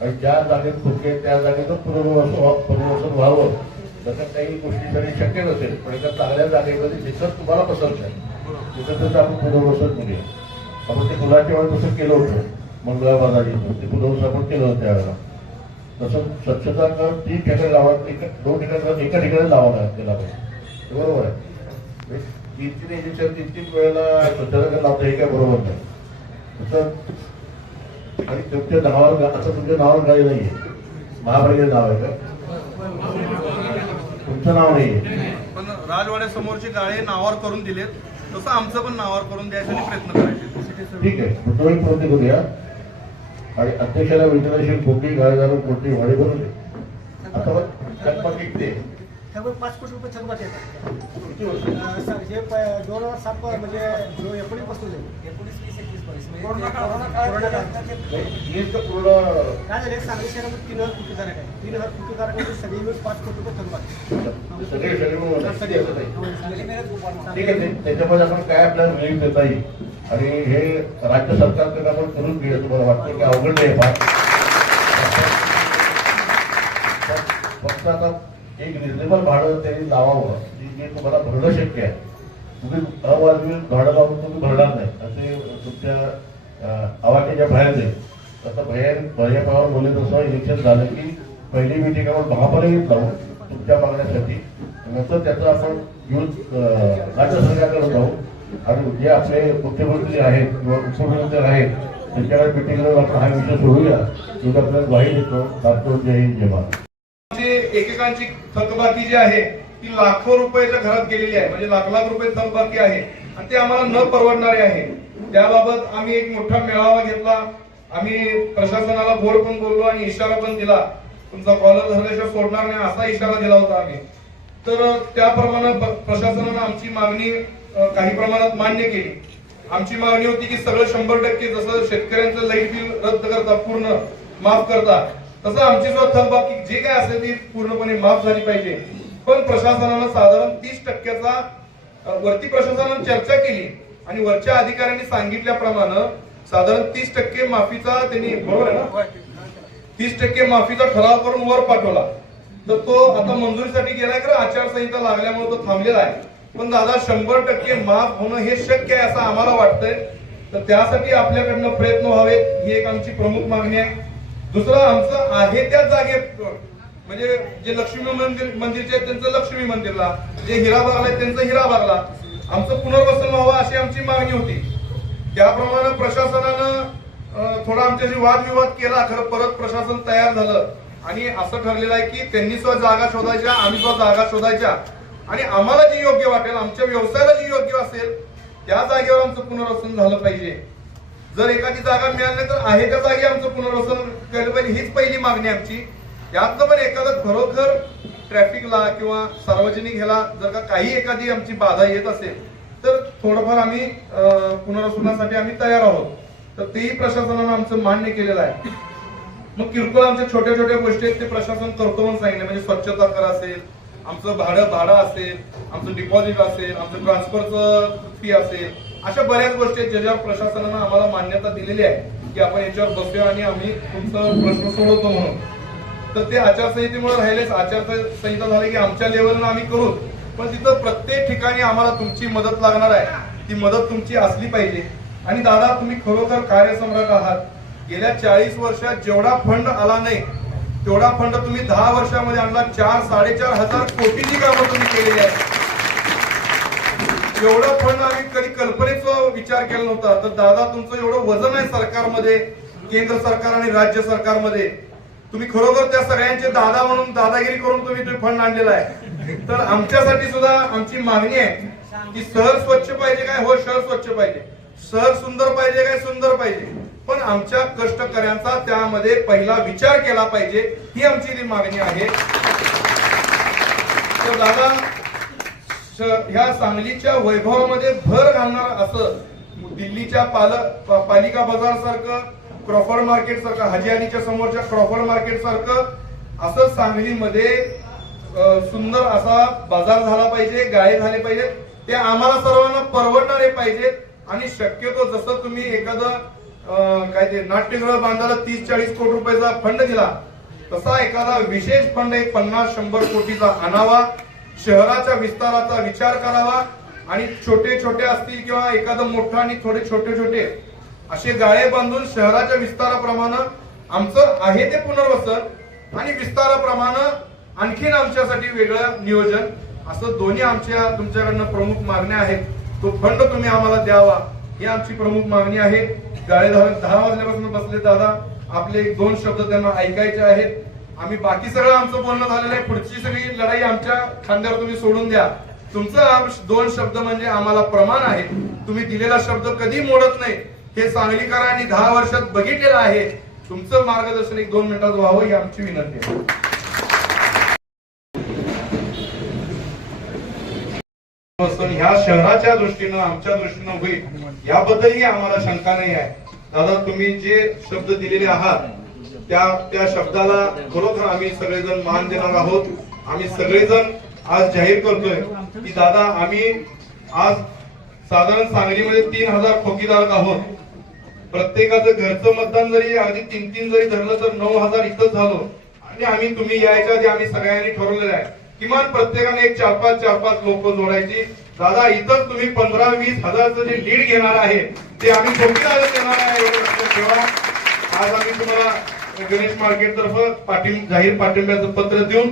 आणि ज्या जागेत खोके त्या जागेचं पुनर्वसन पुनर्वसन व्हावं. तसं काही गोष्टी तरी शक्य नसेल पण एका चांगल्या जागेमध्ये जिथं तुम्हाला पसंत आहे तिथं तसं आपण पुनर्वसन करूया. आपण ते मुलाच्या वेळेस तसं केलं होतं मंगळवार ते पुनर्वसन आपण केलं होतं त्यावेळेला. तसं स्वच्छता तीन ठिकाणी लावा दोन ठिकाणी एका ठिकाणी लावा केला पाहिजे बरोबर आहे. म्हणजे तीन तीन इंजेक्शन तीन तीन वेळेला स्वच्छता कर लावता हे काय बरोबर नाही. तसं आणि तुमच्या नावावर असं तुमच्या नावावर गाडी नाहीये. महापालिकेचं नाव आहे का? तुमचं नाव नाहीये. पण राजवाड्या समोरचे गाळे नावावर करून दिलेत. तसं आमचं पण नावावर करून द्यायसाठी प्रयत्न करायचे. ठीक आहे. तोही प्रयत्न करूया. आणि अध्यक्षाला विचाराशील कोणती गाडी घालून कोणती वाडी करून दे आता किती आहे? त्यामुळे पाच कोटी रुपये थकबाकी येतात हे दोन हजार सात म्हणजे जो एकोणीसपासून. एकोणीस वीस काय झाले सांगली शहरामध्ये तीन हजार आहे तीन हजार सगळे मिळून पाच कोटी रुपये. ठीक आहे त्याच्यामध्ये आपण काय आपल्याला रिलीफ देता येईल? आणि हे राज्य सरकारकडे आपण करून घेऊया तुम्हाला वाटतं की अवघड नाही फार? फक्त आता एक रिजनेबल भाडं त्यांनी लावावं जे तुम्हाला भरणं शक्य आहे. तुम्ही अवाजवी भाडं लावून तुम्ही भरणार नाही. असे तुमच्या आवाक्याच्या बाहेर जाईल. तसं भैया भैया बोलत बोलले तसं इलेक्शन झालं की पहिली मिटिंग आपण महापालिकेत लावू तुमच्या मागण्यासाठी. नंतर त्याचा आपण यूज राज्य सरकारकडे जाऊ आणि जे आपले मुख्यमंत्री आहेत किंवा उपमुख्यमंत्री आहेत त्यांच्याकडे मिटिंगला आपण हा विषय सोडूया. मी आपल्याला ग्वाही देतो दाखवतो जय हिंद जय महाराज एकेकांची थकबाकी जी आहे ती लाखो रुपयाच्या घरात गेलेली आहे. म्हणजे लाख लाख रुपये थकबाकी आहे. आणि ते आम्हाला न परवडणारे आहे. त्याबाबत आम्ही एक मोठा मेळावा घेतला. आम्ही प्रशासनाला बोर पण बोललो आणि इशारा पण दिला. तुमचा कॉलर झाल्याशिवाय सोडणार नाही असा इशारा दिला होता आम्ही. तर त्याप्रमाणे प्रशासनानं आमची मागणी काही प्रमाणात मान्य केली. आमची मागणी होती की सगळं शंभर टक्के जसं शेतकऱ्यांचं लाइट बिल रद्द करता पूर्ण माफ करता तसं आमची सुद्धा थकबाकी जे काय असेल ती पूर्णपणे माफ झाली पाहिजे. पण प्रशासनानं साधारण तीस टक्क्याचा वरती प्रशासनानं चर्चा केली. आणि वरच्या अधिकाऱ्यांनी सांगितल्याप्रमाणे साधारण तीस टक्के माफीचा त्यांनी बरोबर आहे ना? तीस टक्के माफीचा ठराव करून वर पाठवला. तर तो आता मंजुरीसाठी गेलाय खरं आचारसंहिता लागल्यामुळे तो थांबलेला आहे. पण दादा शंभर टक्के माफ होणं हे शक्य आहे असं आम्हाला वाटतंय. तर त्यासाठी आपल्याकडनं प्रयत्न व्हावेत ही एक आमची प्रमुख मागणी आहे. दुसरं आमचं आहे त्या जागेत म्हणजे जे लक्ष्मी मंदिर मंदिरचे त्यांचं लक्ष्मी मंदिरला जे हिराबागला आहेत त्यांचं हिराबागला. आमचं पुनर्वसन व्हावं अशी आमची मागणी होती. त्याप्रमाणे प्रशासनानं थोडा आमच्याशी वादविवाद केला खरं परत प्रशासन तयार झालं. आणि असं ठरलेलं आहे की त्यांनी सुद्धा जागा शोधायच्या आम्ही सुद्धा जागा शोधायच्या. आणि आम्हाला जी योग्य वाटेल आमच्या व्यवसायाला जी योग्य असेल त्या जागेवर आमचं पुनर्वसन झालं पाहिजे. जर एखादी जागा मिळाली तर आहे त्या जागी आमचं पुनर्वसन केलं पाहिजे हीच पहिली मागणी आमची. यातनं पण एखादं खरोखर ट्रॅफिकला किंवा सार्वजनिक ह्याला जर का काही एखादी आमची बाधा येत असेल तर थोडंफार आम्ही पुनर्वसनासाठी आम्ही तयार आहोत. तर तेही प्रशासनानं आमचं मान्य केलेलं आहे. मग किरकोळ आमच्या छोट्या छोट्या गोष्टी आहेत ते प्रशासन करतो म्हणून सांगितलं. म्हणजे स्वच्छता कर असेल आमचं भाडं भाडं असेल आमचं डिपॉझिट असेल आमचं ट्रान्सफरचं फी असेल अशा बऱ्याच गोष्टी आहेत ज्याच्यावर प्रशासनानं आम्हाला मान्यता दिलेली आहे की आपण याच्यावर बसूया आणि आम्ही तुमचं प्रश्न सोडवतो म्हणून. तर ते आचारसंहितेमुळे राहिलेच. आचारसंहिता झाली की आमच्या लेवलनं आम्ही करू पण तिथं प्रत्येक ठिकाणी आम्हाला तुमची मदत लागणार आहे. ती मदत तुमची असली पाहिजे. आणि दादा तुम्ही खरोखर कार्यसम्राट आहात. गेल्या चाळीस वर्षात जेवढा फंड आला नाही तेवढा फंड तुम्ही दहा वर्षामध्ये आणला. चार साडेचार हजार कोटीची कामं तुम्ही केलेली आहे एवढं फंड आम्ही कधी कल्पनेचा विचार केला नव्हता. तर दादा तुमचं एवढं वजन आहे सरकारमध्ये केंद्र सरकार आणि राज्य सरकारमध्ये. तुम्ही खरोखर त्या सगळ्यांचे दादा म्हणून दादागिरी करून तुम्ही फंड आणलेला आहे. तर आमच्यासाठी सुद्धा आमची मागणी आहे की शहर स्वच्छ पाहिजे काय? हो शहर स्वच्छ पाहिजे. शहर सुंदर पाहिजे काय? सुंदर पाहिजे. पण आमच्या कष्टकऱ्यांचा त्यामध्ये पहिला विचार केला पाहिजे ही आमची ती मागणी आहे. तर दादा ह्या सांगलीच्या वैभवामध्ये भर घालणार असं दिल्लीच्या पालक पालिका बाजार सारखं क्रॉफर्ड मार्केट सारखं हाजी समोरच्या क्रॉफर्ड मार्केट सारखं असं सांगलीमध्ये सुंदर असा बाजार झाला पाहिजे गाळे झाले पाहिजे. ते आम्हाला सर्वांना परवडणारे पाहिजे. आणि शक्यतो जसं तुम्ही एखादं काय ते नाट्यगृह बांधायला तीस चाळीस कोटी रुपयाचा फंड दिला तसा एखादा विशेष फंड एक पन्नास शंभर कोटीचा आणावा शहराच्या विस्ताराचा विचार करावा आणि छोटे छोटे असतील किंवा एखादं मोठं आणि थोडे छोटे छोटे असे गाळे बांधून शहराच्या विस्ताराप्रमाणे आमचं आहे ते पुनर्वसन आणि विस्ताराप्रमाणे आणखीन आमच्यासाठी वेगळं नियोजन असं दोन्ही आमच्या तुमच्याकडनं प्रमुख मागण्या आहेत. तो फंड तुम्ही आम्हाला द्यावा ही आमची प्रमुख मागणी आहे. गाळे दहा दहा वाजल्यापासून बसले दादा. आपले एक दोन शब्द त्यांना ऐकायचे आहेत. आम्ही बाकी सगळं आमचं बोलणं झालेलं आहे. पुढची सगळी लढाई आमच्या खांद्यावर तुम्ही सोडून द्या. तुमचं दोन शब्द म्हणजे आम्हाला प्रमाण आहे. तुम्ही दिलेला शब्द कधी मोडत नाही. हे सांगलीकरांनी दहा वर्षात बघितलेलं आहे. तुमचं मार्गदर्शन एक दोन मिनिटात व्हावं ही आमची विनंती आहे. ह्या शहराच्या दृष्टीनं आमच्या दृष्टीनं होईल याबद्दलही आम्हाला शंका नाही आहे. दादा तुम्ही जे शब्द दिलेले आहात त्या त्या शब्दाला खरोखर आम्ही सगळेजण मान देणार आहोत. आम्ही सगळेजण आज जाहीर करतोय की दादा आम्ही आज साधारण सांगलीमध्ये तीन हजार खोकीदार आहोत. प्रत्येकाचं घरचं मतदान जरी अगदी तीन तीन जरी धरलं तर नऊ हजार इथंच झालो. आणि आम्ही तुम्ही यायच्या आधी आम्ही सगळ्यांनी ठरवलेलं आहे. किमान प्रत्येकाने एक चार पाच चार पाच लोक जोडायची. दादा इथंच तुम्ही पंधरा वीस हजारचं जे लीड घेणार आहे ते आम्ही चौकीदार देणार आहे ठेवा. आज आम्ही तुम्हाला गणेश मार्केट तर्फे पाठिंब जाहीर पाठिंब्याचं पत्र देऊन